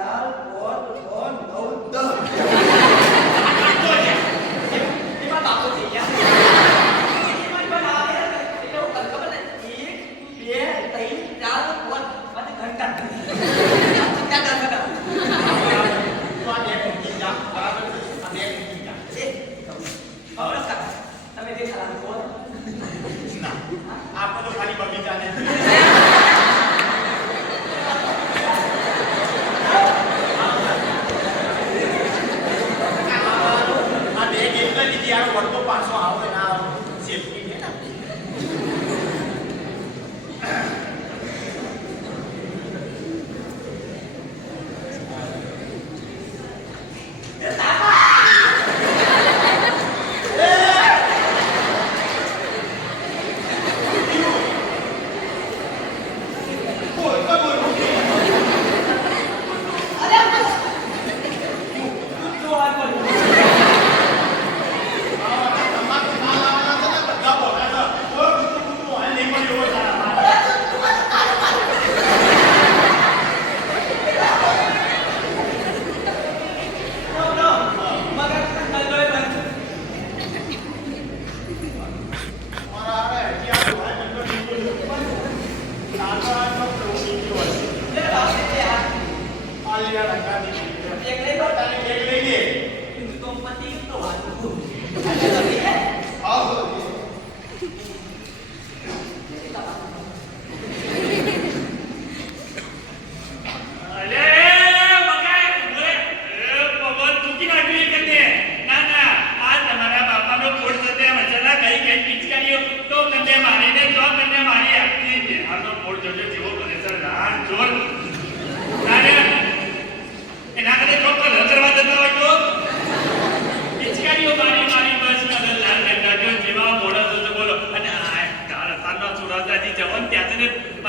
ચાર, પાંચ,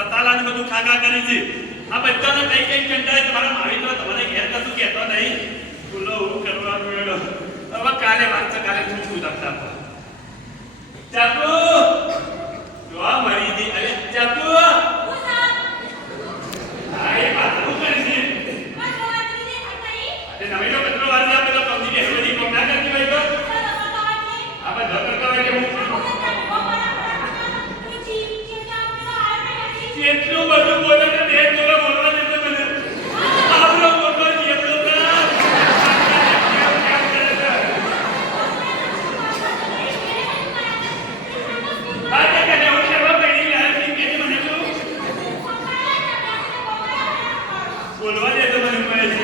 મસાલા ને બધું ખાગા કરી છે આ બધાને કઈ કઈ કંટાળે તમારા માવી તો તમને ઘેર કશું કહેતો નહીં બોલો હું કરવાનું એનો હવે કાલે વાત છે કાલે હું શું દક્ષા ચાપુ જોવા મળી હતી અરે ચાપુ હા એ વાત હું કરી છે અરે નવીનો કચરો વાળી આ પેલો કંપની કે હેવડી કોમ ના કરતી હોય તો આ બધા કરતા હોય કે હું એટલું બધું બોલે કે દેર જોડે બોલવા દેતો મને આવરો બોલવા દે આપણો બોલવા દે તો મને મળે છે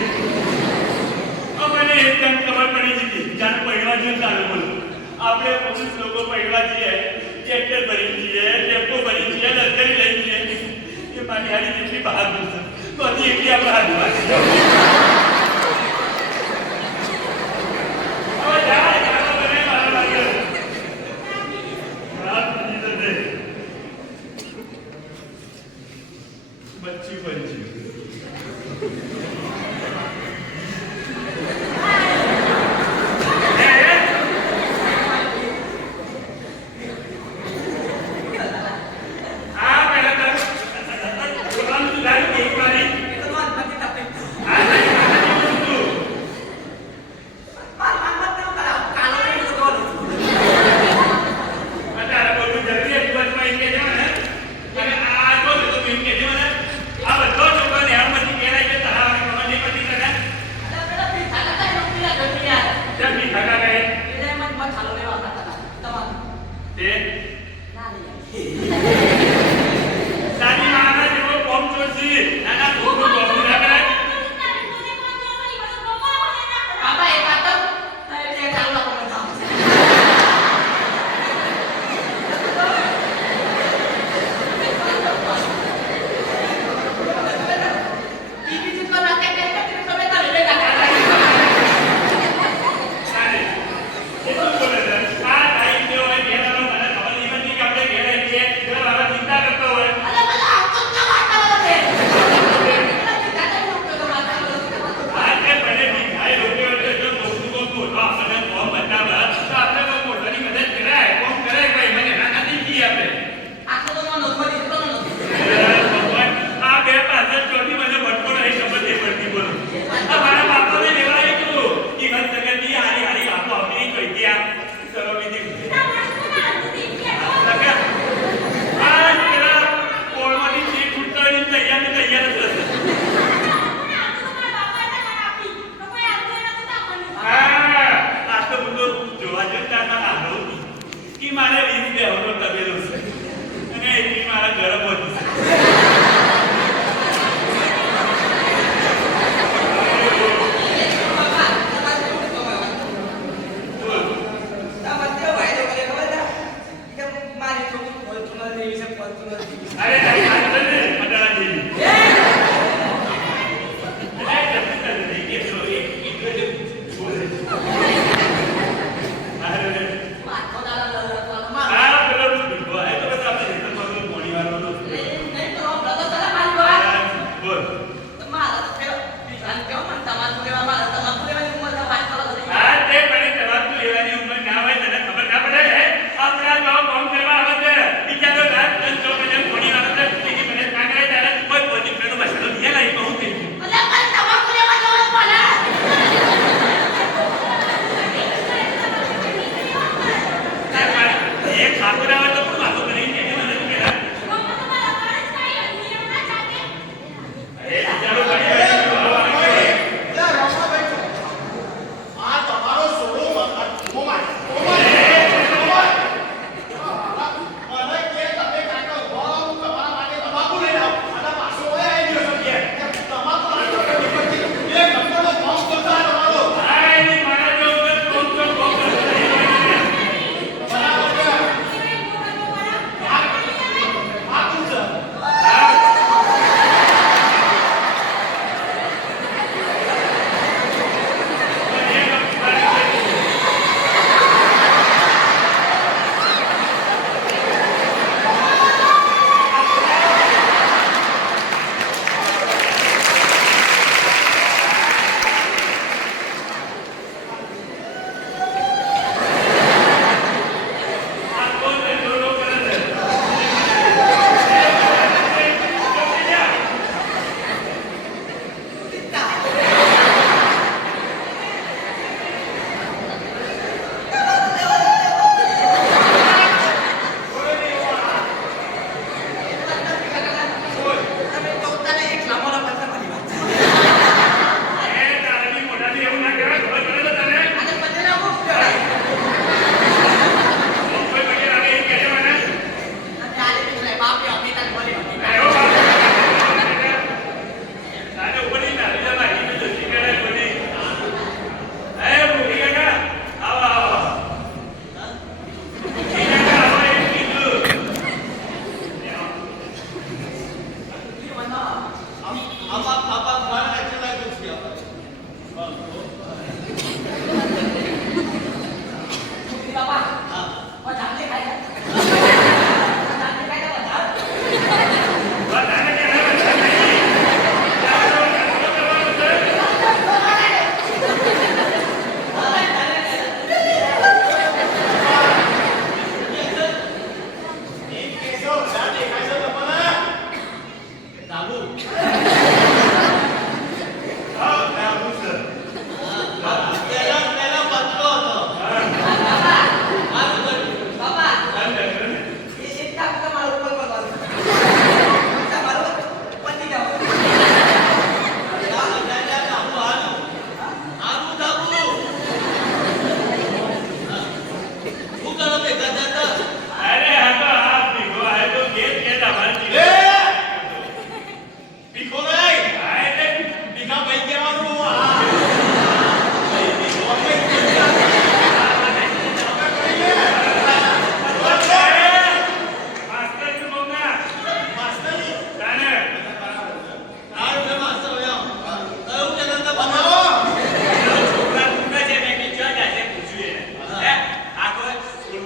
મને એકદમ ખબર પડી છે જાણે પહેલા જ ચાલુ બોલો આપણે પોલીસ લોકો પહેલા છીએ ટ્રેક્ટર ભરી છીએ ટેમ્પો ભરી છીએ લશ્કરી લઈ છીએ એ મારી હારી જેટલી બહાર બોલશે તો હજી એટલી આપણે હાથ વાગે બચ્ચી બચ્ચી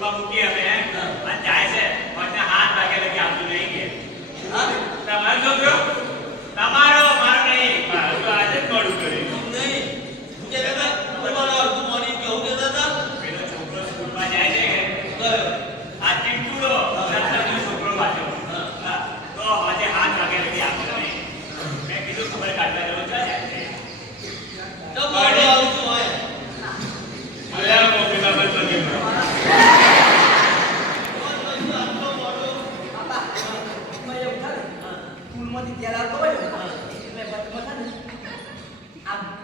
સ્કૂલમાં મૂકી અમે અને જાય છે મને 7 વાગે લગી આવતું નહીં કે તમારો છોકરો તમારો મારો નહીં મારો તો આજે જ મોડું કર્યું નહીં તું કે દાદા તમારો અડધું મોર્નિંગ કેવું કે દાદા પેલો છોકરો સ્કૂલમાં જાય છે કે કયો આ ચીંટુડો દત્તનો છોકરો પાછો તો આજે 7 વાગે લગી આવતો નહીં મેં કીધું ખબર કાઢવા જવું છે તો મોડું આવતું હોય અલ્યા મોકલા પર તો કેમ સ્કૂલમાંથી તેલ આવતો હોય એટલે બચમાં થાય ને આમ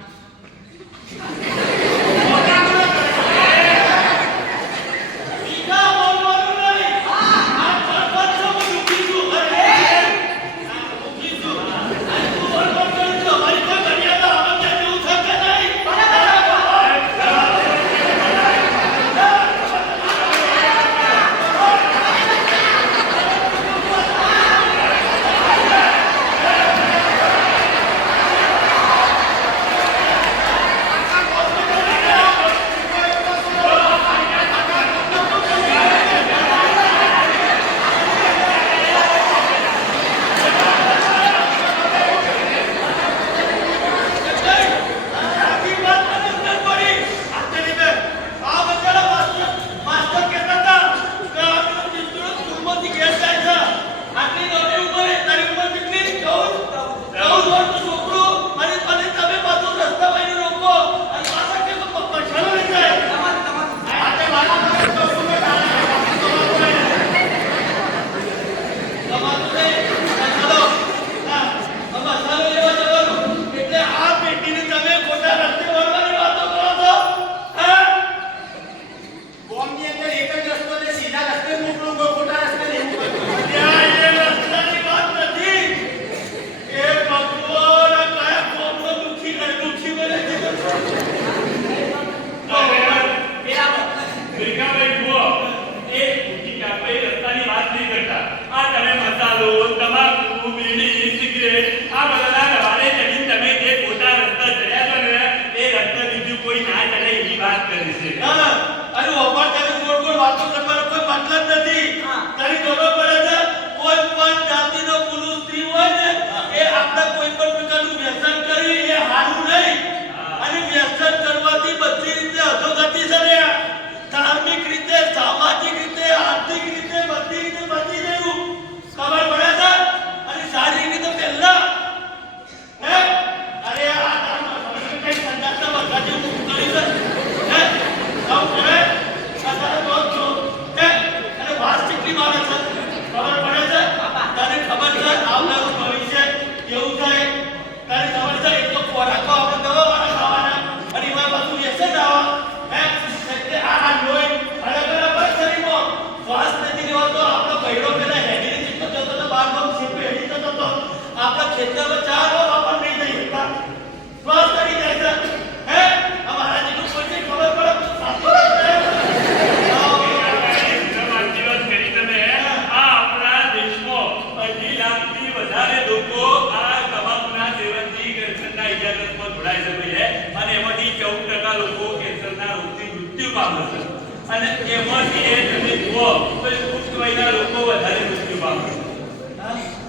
અને એમાંથી એ તમે જુઓ તો પુખ્ત વયના લોકો વધારે મૃત્યુ પામે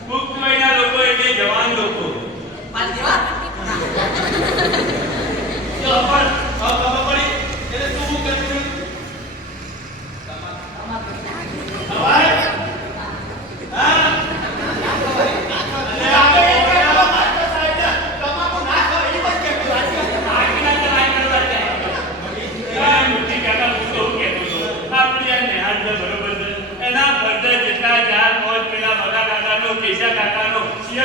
પુખ્ત વયના લોકો એટલે જવાન લોકો પાછી વાત તો પણ ખબર પડી એટલે તું શું કર્યું હવાય હા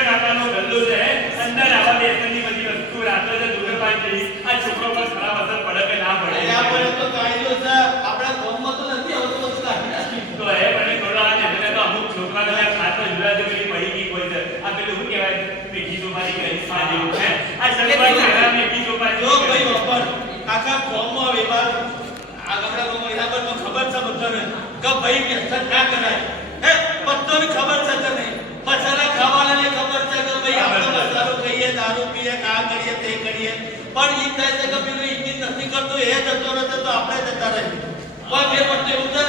કાકાનો ગલ્લો છે અંદર આવા બેસની બધી વસ્તુ રાત્રે જે દૂર પાઈ ગઈ આ છોકરો પર ખરાબ અસર પડે કે ના પડે આ પડે તો કાયદો છે આપણા ગામમાં તો નથી આવતો તો કાઢી નાખી તો એ મને થોડો આ એટલે તો અમુક છોકરાને ખાતો જુદા જુદી પડી ગઈ કોઈ છે આ પેલું શું કહેવાય મેથી સોપારી કરી સા જેવું છે આ સરવાઈ ખરા મેથી સોપારી જો ભાઈ બાપર આખા ગામમાં વેપાર આગળના લોકો એના પર ખબર છે બધાને કે ભાઈ વ્યસન ના કરાય હે બધાને ખબર છે કે નહીં મસાલા ખાવાને ખબર છે કે ભાઈ આપણે મસાલો ખાઈએ દારૂ પીએ કા કરીએ તે કરીએ પણ ઈ થાય છે કે પેલું ઈ નથી કરતો એ જતો રહે તો આપણે જતા રહીએ કોઈ બે પડતો એવું છે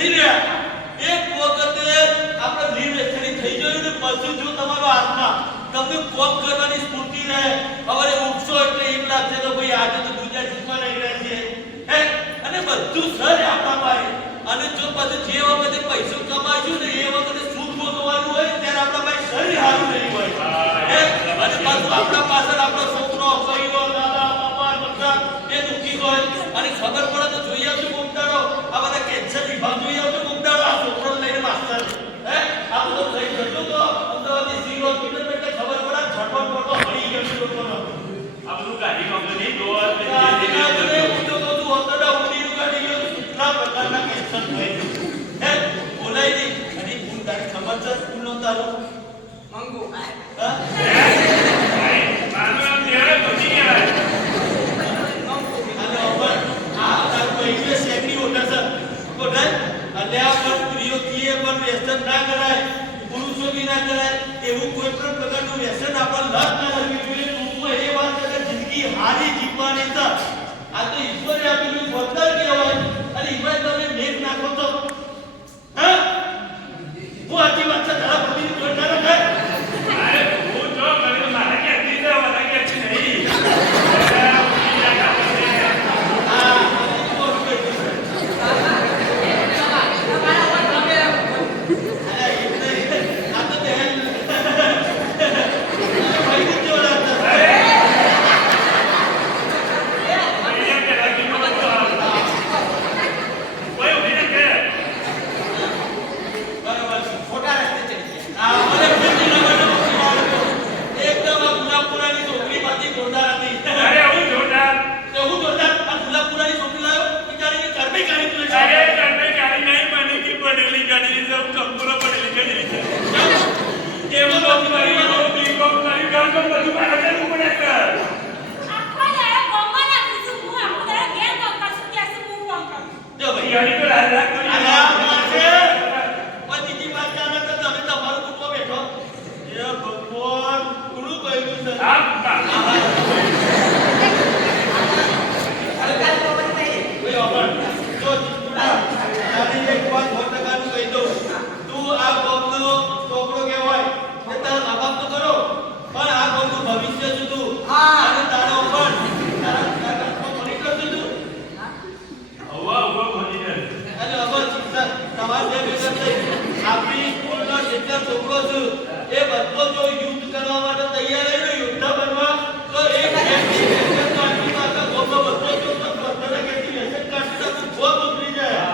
નથી રહ્યા. એક વખતે આપણે લીવ એક્સચેન્જ થઈ ગયું ને પછી જો તમારો હાથમાં તમને કોમ કરવાની સ્ફૂર્તિ રહે. હવે ઉઠશો એટલે એમ લાગશે કે ભાઈ આજે તો દુનિયા જીતવા નહીં રહ્યા છે. હે અને બધું સર આપણા પાસે. અને જો પછી જે વખતે પૈસો કમાઈશું ને એ વખતે સુખ ભોગવવાનું હોય ત્યારે આપણા પાસે શરીર સારું નહીં હોય. હે અને પાછું આપણા પાછળ આપણો છોકરો ભાઈઓ દાદા બાપા બધા એ દુઃખી હોય. અને ખબર પડે તો જોઈ આવજો કોમદારો આ બધા કેન્સર વિભાગ જોઈ આવજો કોમદારો આ છોકરો લઈને માસ્ટર હે આ બધો થઈ જતો તો અમદાવાદની સિવિલ હોસ્પિટલ એટલે ખબર પડે ઝડપટ પડતો હળી ગયો લોકોનો. આ બધું ગાડી કંપની દોર કેટલા પ્રકારના કેન્સર થાય છે. હે બોલાય નહીં અને હું તારી ખબર છે સ્કૂલ નો તારો મંગુ હા મારું નામ ત્યારે પછી કહેવાય. અને અમર આ તારું કહીને શેકડી ઓટા છે બોલાય અને આ પર સ્ત્રીઓ કીએ પણ વ્યસન ના કરાય પુરુષો બી ના કરાય એવું કોઈ પણ પ્રકારનું વ્યસન આપણે લત ના રાખવી જોઈએ. ટૂંકમાં એ વાત છે કે જિંદગી હારી જીવવાની છે. આ તો ઈશ્વરે આપેલું વરદાન કહેવાય. અને ઈશ્વર તમે મેઘ નાખો તો હા હું આજી વાત છે તારા પતિની જોડ ના રખાય. અરે હું જો કર્યું મારે ક્યાંથી છે મને ક્યાંથી નહીં. હા કોણ કહી છે આ તો તે ભાઈ જોડ હતા. અહીંયા પેલા કિંમત કોઈ ઉભી ન કરે. બરાબર છે. ખોટા રસ્તે ચડી ગયા. આ મને ફેમિલી ના મને એકદમ આ ગુલાબપુરાની છોકરીમાંથી જોરદાર હતી. અરે હું જોરદાર. તો હું જોરદાર આ ગુલાબપુરાની છોકરી લાવ્યો બિચારી કરબે કાઢી તું અરે કરને ગાડી નહીં બની કે પડેલી ગાડી સબ કંપૂરો પડેલી ગાડી છે. એવું તો કર્યું બીકોમ કર્યું કામ તો બધું મારે કરવું પડે છે. આખો દાડો ગોમમાં નાખું છું હું આખો દાડો ઘેર કામ કરશું ત્યાં સુધી હું કામ કરું. જો ભાઈ યારી તો લાલ લાલ કરી. અલ્યા માસે પણ બીજી વાત જાણે તો તમે તમારું કુટુંબ બેઠો એ ભગવાન કોનું કહ્યું છે આમ હવે કાલ તો બની નહીં. ભાઈ અમર જો તારી એક વાત 100% કહી દઉં તું આ ગામનો છોકરો કહેવાય તે તારા મા બાપ તો કરો પણ આ ગામનું ભવિષ્ય છે તું હા. અને તારા ઉપર તારા મોનિટર છે તું હવા હવા ભણી જાય. અને અમર શિક્ષક તમારે જે ભેગા થઈ આપણી સ્કૂલના જેટલા છોકરો છે એ બધો જો યુદ્ધ કરવા માટે તૈયાર હોય ને યુદ્ધ બનવા તો એક વ્યક્તિ વ્યસન કાઢી માતા ગોપો બધો જો પત્તરા કેટલી વ્યસન કાઢી તો ગોપ ઉતરી જાય.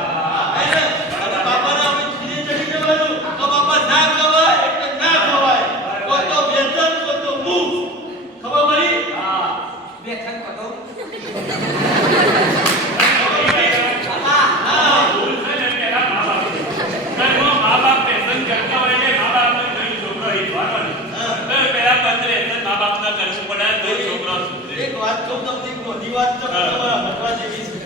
અને બાપાને આપણે ધીરે ચડી જવાનું તો બાપા ના ખવાય એટલે ના ખવાય કોઈ તો વ્યસન કોઈ તો મુખ ખબર પડી હા. બેઠક કરો. હા, ભૂલ છે ને પેલા મા બાપ. ઘરમાં મા બાપ વ્યસન કરતા હોય એટલે મા બાપને કઈ છોકરો હિતવાનો નહીં. તો પેલા પંદર વ્યસન મા બાપના કરવું પડે તો છોકરો સુધરે. એક વાત કહું તમને એક મોટી વાત તો તમારા હસવા જેવી છે.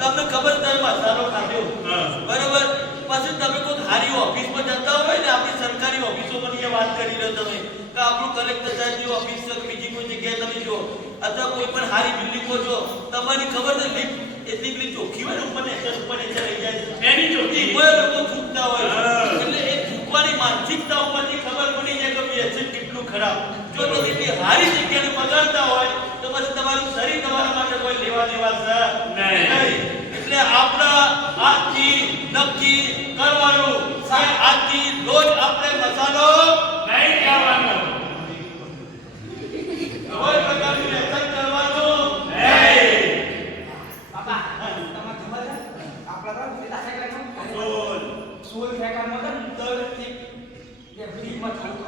તમને ખબર તમે મસાલો ખાધો હા. બરોબર પછી તમે કોઈ હારી ઓફિસમાં જતા હોય ને આપણી સરકારી ઓફિસોમાં એ વાત કરી રહ્યો તમે કે આપણું કલેક્ટર સાહેબની ઓફિસ છે કે બીજી કોઈ જગ્યાએ તમે જો અથવા કોઈ પણ હારી બિલ્ડિંગો જો તમારી ખબર છે લિફ્ટ એટલી પેલી ચોખ્ખી હોય ને ઉપર નીચે લઈ જાય છે. એની ચોખ્ખી. કોઈ લોકો થૂકતા હોય હા. એટલે એ થૂકવાની માનસિકતા ઉપરથી ખબર પડી જાય કે વ્યસન કેટલું ખરાબ. જો તમે એટલી હારી જગ્યાને બગાડતા હોય તો પછી તમારું શરીર તમારા માટે કોઈ લેવા દેવા છે નહીં. એટલે આપણા આજથી નક્કી કરવાનું કે આજથી રોજ આપણે મસાલો નહીં ખાવાનો. કોઈ પ્રકારનું વ્યસન કરવાનું નહીં. બાપા તમને ખબર છે આપણા તો પેલા સાયકલ બોલ. 16 ફેકામાં તો દર એક ફ્રીમાં થતું